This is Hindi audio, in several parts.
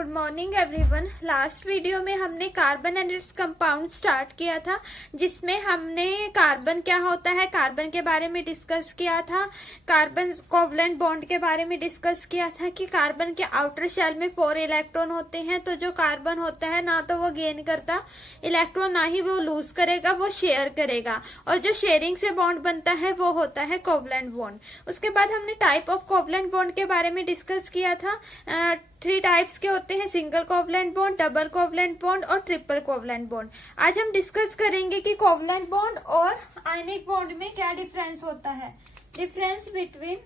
Good morning everyone. Last video में हमने carbon and its compound start किया था, जिसमें हमने कार्बन क्या होता है, कार्बन के बारे में डिस्कस किया था। कार्बन कोवलेंट बॉन्ड के बारे में डिस्कस किया था कि कार्बन के आउटर शेल में 4 इलेक्ट्रॉन होते हैं। तो जो कार्बन होता है ना तो वो गेन करता इलेक्ट्रॉन, ना ही वो लूज करेगा, वो शेयर करेगा। और जो शेयरिंग से बॉन्ड बनता है वो होता है कोवलेंट बॉन्ड। उसके बाद हमने टाइप ऑफ कोवलेंट बॉन्ड के बारे में डिस्कस किया था। 3 टाइप्स के होते हैं, single covalent bond, double covalent bond और ट्रिपल कोवलेंट बॉन्ड। आज हम डिस्कस करेंगे कि कोवलेंट बॉन्ड और आयनिक बॉन्ड में क्या डिफरेंस होता है। Difference between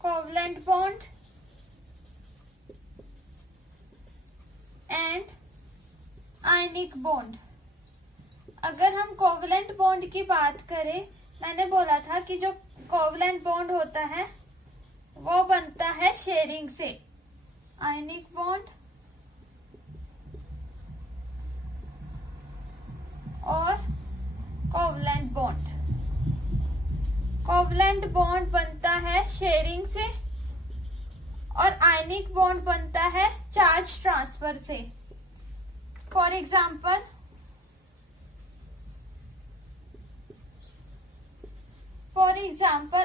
covalent bond and ionic bond. अगर हम कोवलेंट बॉन्ड की बात करें, मैंने बोला था कि जो कोवलेंट बॉन्ड होता है वो बनता है शेयरिंग से। आयनिक बॉन्ड और कोवलेंट बॉन्ड। कोवलेंट बॉन्ड बनता है शेयरिंग से और आयनिक बॉन्ड बनता है चार्ज ट्रांसफर से। फॉर एग्जाम्पल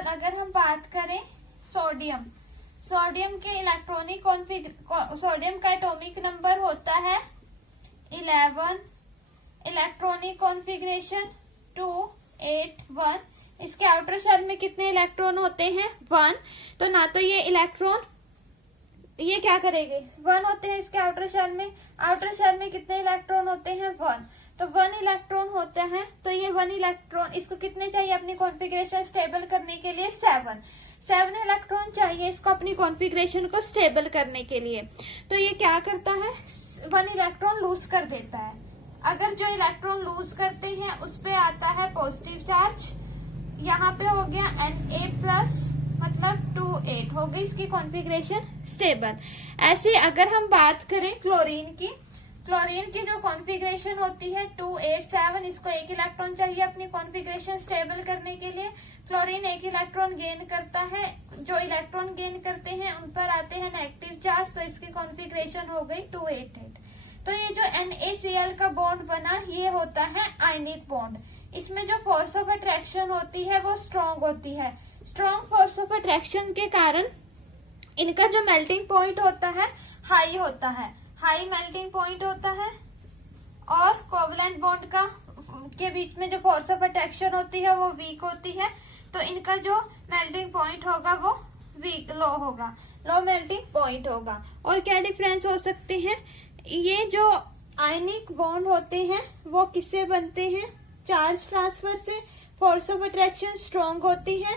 अगर हम बात करें सोडियम के इलेक्ट्रॉनिक सोडियम का एटॉमिक नंबर होता है 11, इलेक्ट्रॉनिक कॉन्फ़िगरेशन 2, 8, 1। इसके आउटर शेल में कितने इलेक्ट्रॉन होते हैं? 1। तो ना तो ये इलेक्ट्रॉन ये क्या करेंगे, 1 होते हैं इसके आउटर शेल में। आउटर शेल में कितने इलेक्ट्रॉन होते हैं? 1। तो 1 इलेक्ट्रॉन होता है, तो ये 1 इलेक्ट्रॉन, इसको कितने चाहिए अपनी कॉन्फ़िगरेशन स्टेबल करने के लिए? 7 इलेक्ट्रॉन चाहिए इसको अपनी कॉन्फ़िगरेशन को स्टेबल करने के लिए। तो ये क्या करता है, 1 इलेक्ट्रॉन लूज कर देता है। अगर जो इलेक्ट्रॉन लूज करते हैं उस पे आता है पॉजिटिव चार्ज। यहाँ पे हो गया Na+, मतलब 2, 8 हो गई इसकी कॉन्फ़िगरेशन स्टेबल। ऐसे अगर हम बात करें क्लोरीन की जो कॉन्फ़िगरेशन होती है 2, 8, 7, इसको 1 इलेक्ट्रॉन चाहिए अपनी कॉन्फ़िगरेशन स्टेबल करने के लिए। क्लोरीन 1 इलेक्ट्रॉन गेन करता है। जो इलेक्ट्रॉन गेन करते हैं उन पर आते हैं नेगेटिव चार्ज, तो इसकी कॉन्फ़िगरेशन हो गई 2, 8, 8। तो ये जो NaCl का बॉन्ड बना, ये होता है आयनिक बॉन्ड। इसमें जो फोर्स ऑफ अट्रैक्शन होती है वो स्ट्रॉन्ग होती है। स्ट्रॉन्ग फोर्स ऑफ अट्रैक्शन के कारण इनका जो मेल्टिंग पॉइंट होता है हाई होता है, हाई मेल्टिंग पॉइंट होता है। और कोवलेंट बॉन्ड के बीच में जो फोर्स ऑफ अट्रैक्शन होती है वो वीक होती है, तो इनका जो मेल्टिंग पॉइंट होगा वो वीक लो होगा, लो मेल्टिंग पॉइंट होगा। और क्या डिफरेंस हो सकते हैं? ये जो आयनिक बॉन्ड होते हैं वो किससे बनते हैं? चार्ज ट्रांसफर से। फोर्स ऑफ अट्रैक्शन स्ट्रॉन्ग होती है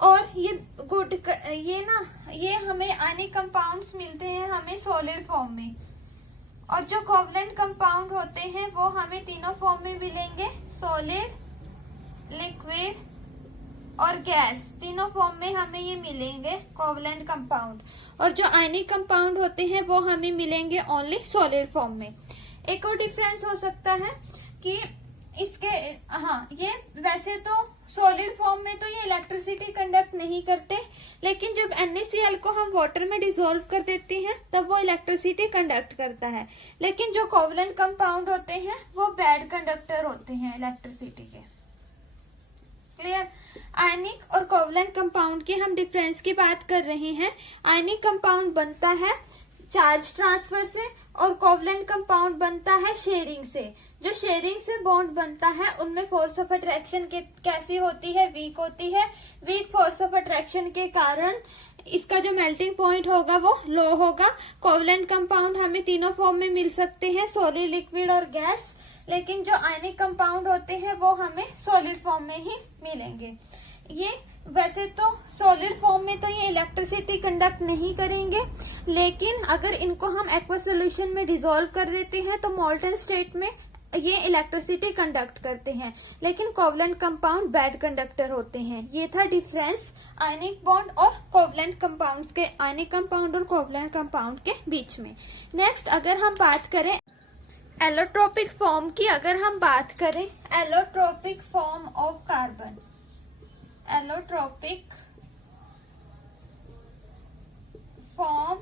और ये हमें आयनिक कंपाउंड्स मिलते हैं हमें सॉलिड फॉर्म में। और जो कोवलेंट कंपाउंड होते हैं वो हमें तीनों फॉर्म में मिलेंगे, सॉलिड, लिक्विड और गैस। तीनों फॉर्म में हमें ये मिलेंगे कोवलेंट कंपाउंड। और जो आयनिक कंपाउंड होते हैं वो हमें मिलेंगे ओनली सॉलिड फॉर्म में। एक और डिफरेंस हो सकता है कि ये वैसे तो सॉलिड फॉर्म में तो ये इलेक्ट्रिसिटी कंडक्ट नहीं करते, लेकिन जब NaCl को हम वाटर में डिसॉल्व कर देते हैं तब वो इलेक्ट्रिसिटी कंडक्ट करता है। लेकिन जो कोवलेंट कंपाउंड होते हैं वो बैड कंडक्टर होते हैं इलेक्ट्रिसिटी के। क्लियर? आयनिक और कोवलेंट कंपाउंड के हम डिफरेंस की बात कर रहे हैं। आयनिक कंपाउंड बनता है चार्ज ट्रांसफर से और कोवलेंट कंपाउंड बनता है शेयरिंग से। जो शेयरिंग से बॉन्ड बनता है उनमें फोर्स ऑफ अट्रैक्शन कैसी होती है? वीक होती है। वीक फोर्स ऑफ अट्रैक्शन के कारण इसका जो मेल्टिंग पॉइंट होगा वो लो होगा। कोवलेंट कंपाउंड हमें तीनों फॉर्म में मिल सकते हैं, सॉलिड, लिक्विड और गैस। लेकिन जो आयनिक कंपाउंड होते हैं वो हमें सॉलिड फॉर्म में ही मिलेंगे। ये वैसे तो सॉलिड फॉर्म में तो ये इलेक्ट्रिसिटी कंडक्ट नहीं करेंगे, लेकिन अगर इनको हम एक्वा सोल्यूशन में डिसॉल्व कर देते हैं तो मोल्टन स्टेट में ये इलेक्ट्रिसिटी कंडक्ट करते हैं। लेकिन कोवलेंट कंपाउंड बैड कंडक्टर होते हैं। ये था डिफरेंस आयनिक बॉन्ड और कोवलेंट कंपाउंड के, आयनिक कंपाउंड और कोवलेंट कंपाउंड के बीच में। नेक्स्ट अगर हम बात करें एलोट्रोपिक फॉर्म की, allotropic form of carbon, allotropic form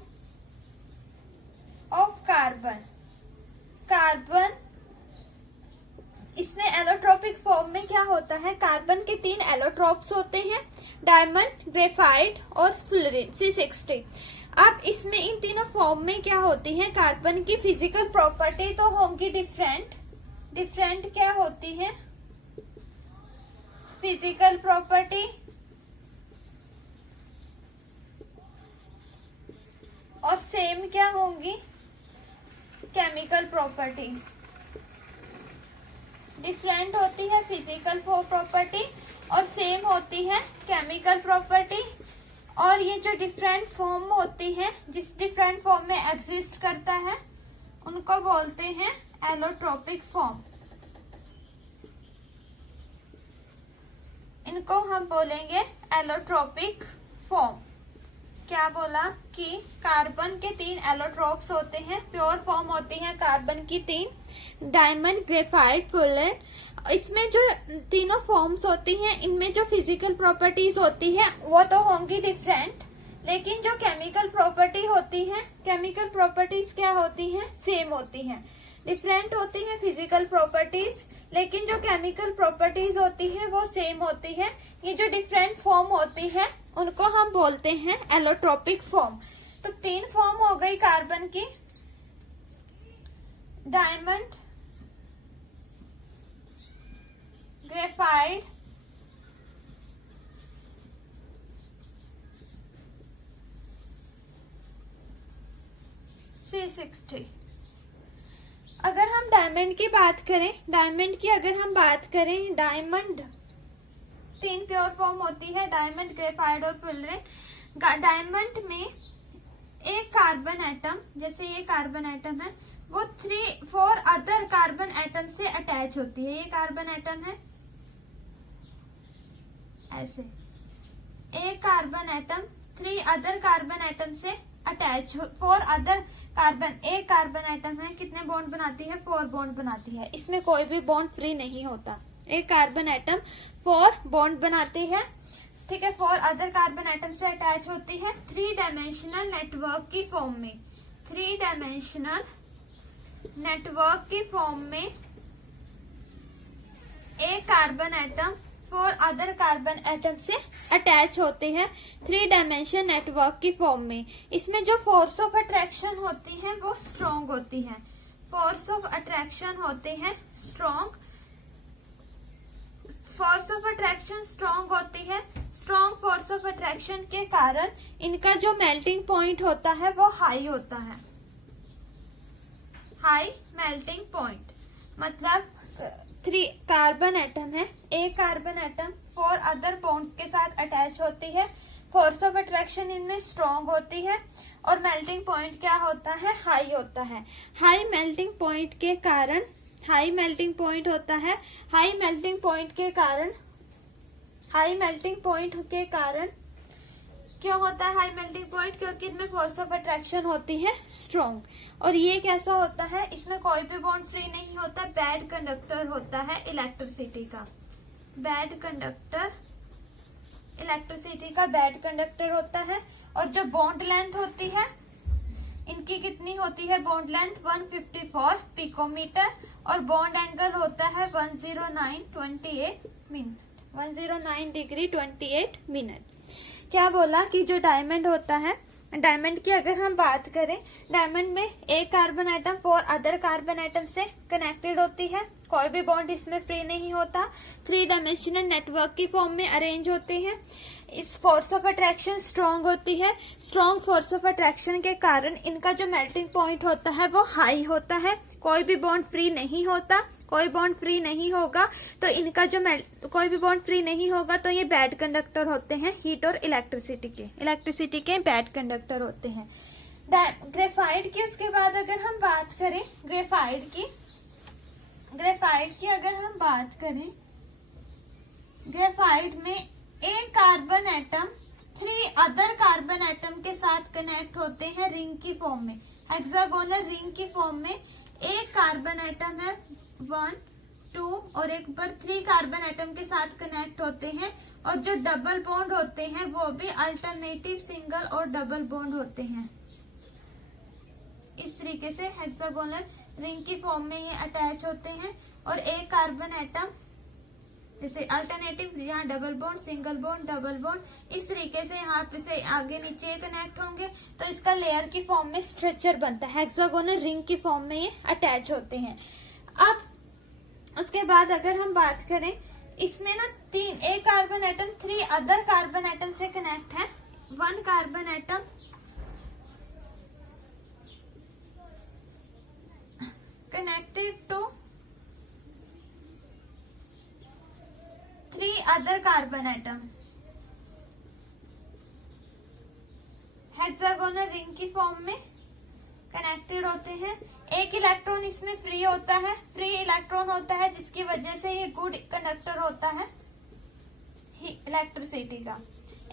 of carbon. Carbon इसमें एलोट्रोपिक फॉर्म में क्या होता है, कार्बन के 3 एलोट्रोप्स होते हैं, डायमंड, ग्रेफाइट और फ्लोरीन C60। अब इसमें इन तीनों फॉर्म में क्या होती है, कार्बन की फिजिकल प्रॉपर्टी तो होंगी डिफरेंट। डिफरेंट क्या होती है, फिजिकल प्रॉपर्टी, और सेम क्या होंगी, केमिकल प्रॉपर्टी। डिफरेंट होती है फिजिकल प्रॉपर्टी और सेम होती है केमिकल प्रॉपर्टी। और ये जो डिफरेंट फॉर्म होती है, जिस डिफरेंट फॉर्म में एग्जिस्ट करता है, उनको बोलते हैं एलोट्रोपिक फॉर्म। इनको हम बोलेंगे एलोट्रोपिक फॉर्म। क्या बोला कि कार्बन के 3 एलोट्रोप्स होते हैं, प्योर फॉर्म होती है कार्बन की 3, डायमंड, ग्रेफाइट, फ्लोरीन। इसमें जो तीनों फॉर्म्स होती हैं, इनमें जो फिजिकल प्रॉपर्टीज होती है वो तो होंगी डिफरेंट, लेकिन जो केमिकल प्रॉपर्टी होती है, केमिकल प्रॉपर्टीज क्या होती हैं, सेम होती हैं। डिफरेंट होती है फिजिकल प्रॉपर्टीज, लेकिन जो केमिकल प्रॉपर्टीज होती है वो सेम होती है। ये जो डिफरेंट फॉर्म होती है उनको हम बोलते हैं एलोट्रोपिक फॉर्म। तो 3 फॉर्म हो गई कार्बन की, डायमंड, ग्रेफाइट, C60। अगर हम डायमंड की बात करें, डायमंड की अगर हम बात करें, डायमंड 3 प्योर फॉर्म होती है, डायमंड, ग्रेफाइट और फ्लोरीन। डायमंड में एक कार्बन एटम, जैसे ये कार्बन एटम है, वो 3-4 अदर कार्बन एटम से अटैच होती है। ये कार्बन एटम है ऐसे, एक carbon atom 3 other carbon atom से अटैच, 4 अदर कार्बन, एक कार्बन एटम है, कितने बॉन्ड बनाती है, 4 बॉन्ड बनाती है। इसमें कोई भी बॉन्ड फ्री नहीं होता। एक कार्बन एटम 4 बॉन्ड बनाती है, ठीक है, 4 अदर कार्बन एटम से अटैच होती है 3 डायमेंशनल नेटवर्क की फॉर्म में। 3 डायमेंशनल नेटवर्क की फॉर्म में एक carbon atom 4 other carbon atom से अटैच होते हैं 3 डायमेंशन नेटवर्क की फॉर्म में। इसमें जो फोर्स ऑफ अट्रैक्शन होती है वो स्ट्रॉन्ग होती है। फोर्स ऑफ अट्रैक्शन होते हैं strong, force of attraction strong होती है। स्ट्रॉन्ग फोर्स ऑफ अट्रैक्शन के कारण इनका जो मेल्टिंग पॉइंट होता है वो हाई होता है, हाई मेल्टिंग पॉइंट। मतलब 3 कार्बन एटम है, एक कार्बन एटम 4 अदर बॉन्ड्स के साथ अटैच होती है, फोर्स ऑफ अट्रैक्शन इनमें स्ट्रॉन्ग होती है और मेल्टिंग पॉइंट क्या होता है, हाई होता है। हाई मेल्टिंग पॉइंट के कारण, हाई मेल्टिंग पॉइंट होता है, हाई मेल्टिंग पॉइंट के कारण, हाई मेल्टिंग पॉइंट के कारण क्यों होता है हाई मेल्टिंग पॉइंट, क्योंकि इनमें फोर्स ऑफ अट्रैक्शन होती है स्ट्रॉन्ग। और ये कैसा होता है, इसमें कोई भी बॉन्ड फ्री नहीं होता, बैड कंडक्टर होता है इलेक्ट्रिसिटी का। बैड कंडक्टर, इलेक्ट्रिसिटी का बैड कंडक्टर होता है। और जो बॉन्ड लेंथ होती है इनकी कितनी होती है, बॉन्ड लेंथ 154 पिकोमीटर और बॉन्ड एंगल होता है 109.28 मिनट, 109 डिग्री 28 मिनट। क्या बोला कि जो डायमंड होता है, डायमंड की अगर हम बात करें, डायमंड में एक carbon atom 4 other carbon atom से कनेक्टेड होती है, कोई भी बॉन्ड इसमें फ्री नहीं होता, 3 डायमेंशनल नेटवर्क की फॉर्म में अरेंज होते हैं। इस फोर्स ऑफ अट्रैक्शन स्ट्रॉन्ग होती है। स्ट्रॉन्ग फोर्स ऑफ अट्रैक्शन के कारण इनका जो मेल्टिंग पॉइंट होता है वो हाई होता है, कोई भी बॉन्ड फ्री नहीं होता, कोई बॉन्ड फ्री नहीं होगा तो इनका जो कोई भी बॉन्ड फ्री नहीं होगा तो ये बैड कंडक्टर होते हैं, हीट और इलेक्ट्रिसिटी के बैड कंडक्टर होते हैं। ग्रेफाइट की उसके बाद अगर हम बात करें, ग्रेफाइट की अगर हम बात करें, ग्रेफाइट में एक carbon atom 3 other carbon atom के साथ कनेक्ट होते हैं रिंग की फॉर्म में, हेक्सागोनल रिंग की फॉर्म में। एक कार्बन एटम है 1, 2 और एक पर 3 कार्बन एटम के साथ कनेक्ट होते हैं, और जो डबल बॉन्ड होते हैं वो भी अल्टरनेटिव सिंगल और डबल बॉन्ड होते हैं। इस तरीके से हेक्सागोनल रिंग की फॉर्म में ये अटैच होते हैं, और एक कार्बन एटम जैसे अल्टरनेटिव, यहाँ double bond, single bond, double bond, इस तरीके से यहाँ पे से आगे नीचे कनेक्ट होंगे, तो इसका लेयर की फॉर्म में स्ट्रक्चर बनता है। हेक्सागोनल रिंग की फॉर्म में ये अटैच होते हैं। अब उसके बाद अगर हम बात करें, इसमें ना एक carbon atom 3 other carbon atom से कनेक्ट है। 1 carbon atom connected to 3 other carbon atom hexagonal ring की फॉर्म में कनेक्टेड होते हैं। एक इलेक्ट्रॉन इसमें फ्री होता है, फ्री इलेक्ट्रॉन होता है, जिसकी वजह से ये गुड कंडक्टर होता है इलेक्ट्रिसिटी का।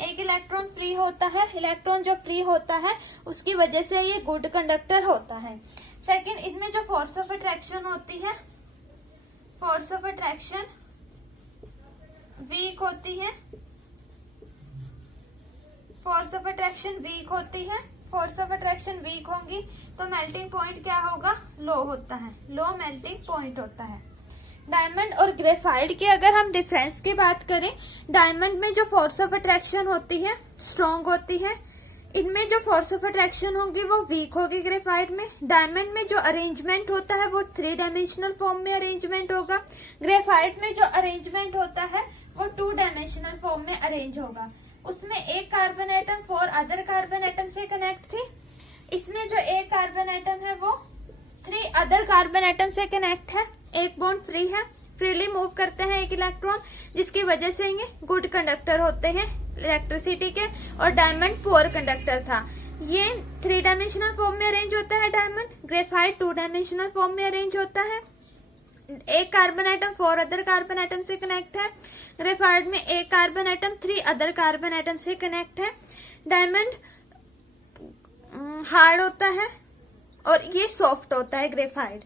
एक इलेक्ट्रॉन फ्री होता है, इलेक्ट्रॉन जो फ्री होता है उसकी वजह से ये गुड कंडक्टर होता है। सेकंड, इनमें जो फोर्स ऑफ अट्रैक्शन होती है, फोर्स ऑफ अट्रैक्शन वीक होती है, फोर्स ऑफ अट्रैक्शन वीक होती है। फोर्स ऑफ अट्रैक्शन वीक होंगी तो मेल्टिंग पॉइंट क्या होगा, लो होता है, लो मेल्टिंग पॉइंट होता है। डायमंड और ग्रेफाइट की अगर हम डिफरेंस की बात करें, डायमंड में जो फोर्स ऑफ अट्रैक्शन होती है स्ट्रॉन्ग होती है, इनमें जो फोर्स ऑफ अट्रैक्शन होगी वो वीक होगी ग्रेफाइट में। डायमंड में जो अरेंजमेंट होता है वो 3 डायमेंशनल फॉर्म में अरेंजमेंट होगा, ग्रेफाइट में जो अरेंजमेंट होता है वो 2 डायमेंशनल फॉर्म में अरेंज होगा। उसमें एक carbon atom 4 other carbon atom से कनेक्ट थी, इसमें जो एक कार्बन एटम है वो 3 अदर कार्बन एटम से कनेक्ट है। एक बॉन्ड फ्री है, फ्रीली मूव करते हैं एक इलेक्ट्रॉन, जिसकी वजह से ये गुड कंडक्टर होते हैं इलेक्ट्रिसिटी के, और डायमंड पुअर कंडक्टर था। ये 3 डायमेंशनल फॉर्म में अरेंज होता है डायमंड, ग्रेफाइट 2 डायमेंशनल फॉर्म में अरेंज होता है। एक carbon atom 4 other carbon atom से कनेक्ट है, ग्रेफाइट में एक carbon atom 3 other carbon atom से कनेक्ट है। डायमंड हार्ड होता है और ये सॉफ्ट होता है ग्रेफाइट।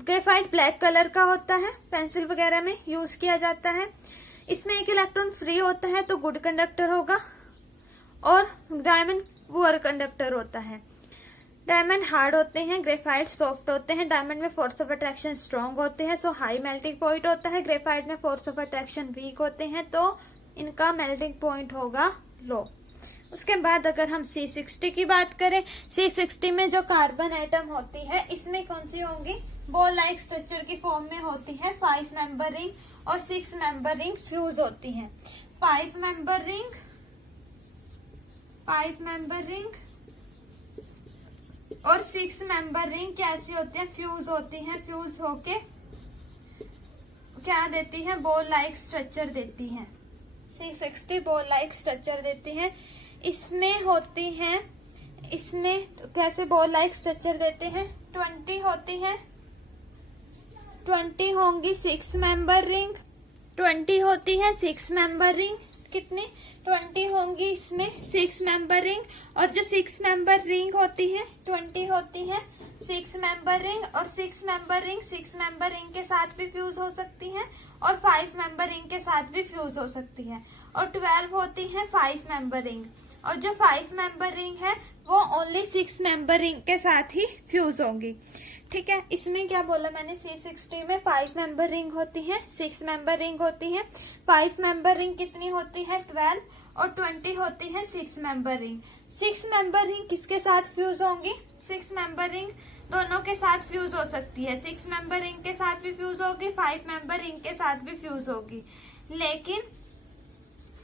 ग्रेफाइट ब्लैक कलर का होता है, पेंसिल वगैरह में यूज किया जाता है। इसमें एक इलेक्ट्रॉन फ्री होता है तो गुड कंडक्टर होगा, और डायमंड पुअर कंडक्टर होता है। डायमंड हार्ड होते हैं, ग्रेफाइट सॉफ्ट होते हैं। डायमंड में फोर्स ऑफ अट्रैक्शन स्ट्रॉन्ग होते हैं, सो हाई मेल्टिंग पॉइंट होता है। ग्रेफाइट में फोर्स ऑफ अट्रैक्शन वीक होते हैं तो इनका मेल्टिंग पॉइंट होगा लो। उसके बाद अगर हम C60 की बात करें, C60 में जो कार्बन एटम होती है इसमें कौन सी होंगी, बॉल लाइक स्ट्रक्चर की फॉर्म में होती है। 5 मेंबर रिंग और 6 मेंबर रिंग फ्यूज होती है। 5 मेंबर रिंग, 5 मेंबर रिंग और 6 मेंबर रिंग कैसी होती है, फ्यूज होती है। फ्यूज होके क्या देती है, बॉल लाइक स्ट्रक्चर देती है। C60 बॉल लाइक स्ट्रक्चर देती है। इसमें होती हैं, इसमें कैसे बॉल लाइक स्ट्रक्चर देते हैं, 20 होती है, 20 होंगी 6 मेंबर रिंग, 20 होती है 6 मेंबर रिंग। कितनी, 20 होंगी इसमें 6 मेंबर रिंग, और जो 6 मेंबर रिंग होती है 20 होती है 6 मेंबर रिंग, और 6 मेंबर रिंग 6 मेंबर रिंग के साथ भी फ्यूज हो सकती है, और 5 मेंबर रिंग के साथ भी फ्यूज हो सकती है, और 12 होती है 5 मेंबर रिंग, और जो 5 मेंबर रिंग है वो ओनली 6 मेंबर रिंग के साथ ही फ्यूज होंगी। ठीक है, इसमें क्या बोला मैंने, C60 में 5 मेंबर रिंग होती है, 6 मेंबर रिंग होती है। 5 मेंबर रिंग कितनी होती है, 12, और 20 होती है 6 मेंबर रिंग। 6 मेंबर रिंग किसके साथ फ्यूज होंगी, 6 मेंबर रिंग दोनों के साथ फ्यूज हो सकती है। 6 मेंबर रिंग के साथ भी फ्यूज होगी, 5 मेंबर रिंग के साथ भी फ्यूज होगी। लेकिन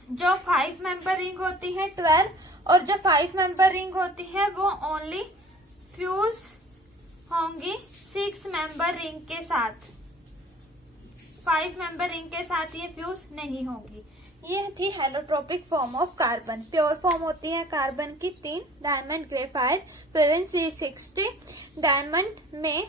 जो 5 मेंबर रिंग होती है 12, और जो 5 मेंबर रिंग होती है वो ओनली फ्यूज होंगी 6 मेंबर रिंग के साथ। 5 मेंबर रिंग के साथ ये फ्यूज नहीं होंगी। ये थी allotropic form of carbon. Pure form होती है कार्बन की 3, diamond, graphite, Florence C60। Diamond में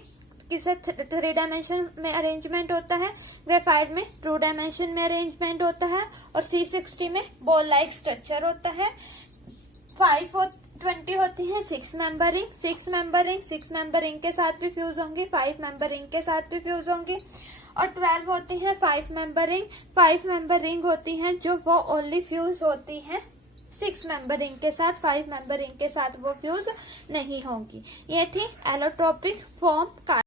किसे 3 डायमेंशन में अरेंजमेंट होता है, ग्रेफाइट में 2 डायमेंशन में अरेंजमेंट होता है, और C60 में बॉल लाइक स्ट्रक्चर होता है। 20 होती है 6 member ring, 6 member ring 6 member ring के साथ भी फ्यूज होंगी, 5 मेंबर रिंग के साथ भी फ्यूज होंगी, और 12 होती हैं 5 मेंबर रिंग। 5 मेंबर रिंग होती हैं जो वो ओनली फ्यूज होती हैं 6 मेंबर रिंग के साथ। 5 मेंबर रिंग के साथ वो फ्यूज नहीं होंगी। ये थी एलोट्रोपिक फॉर्म का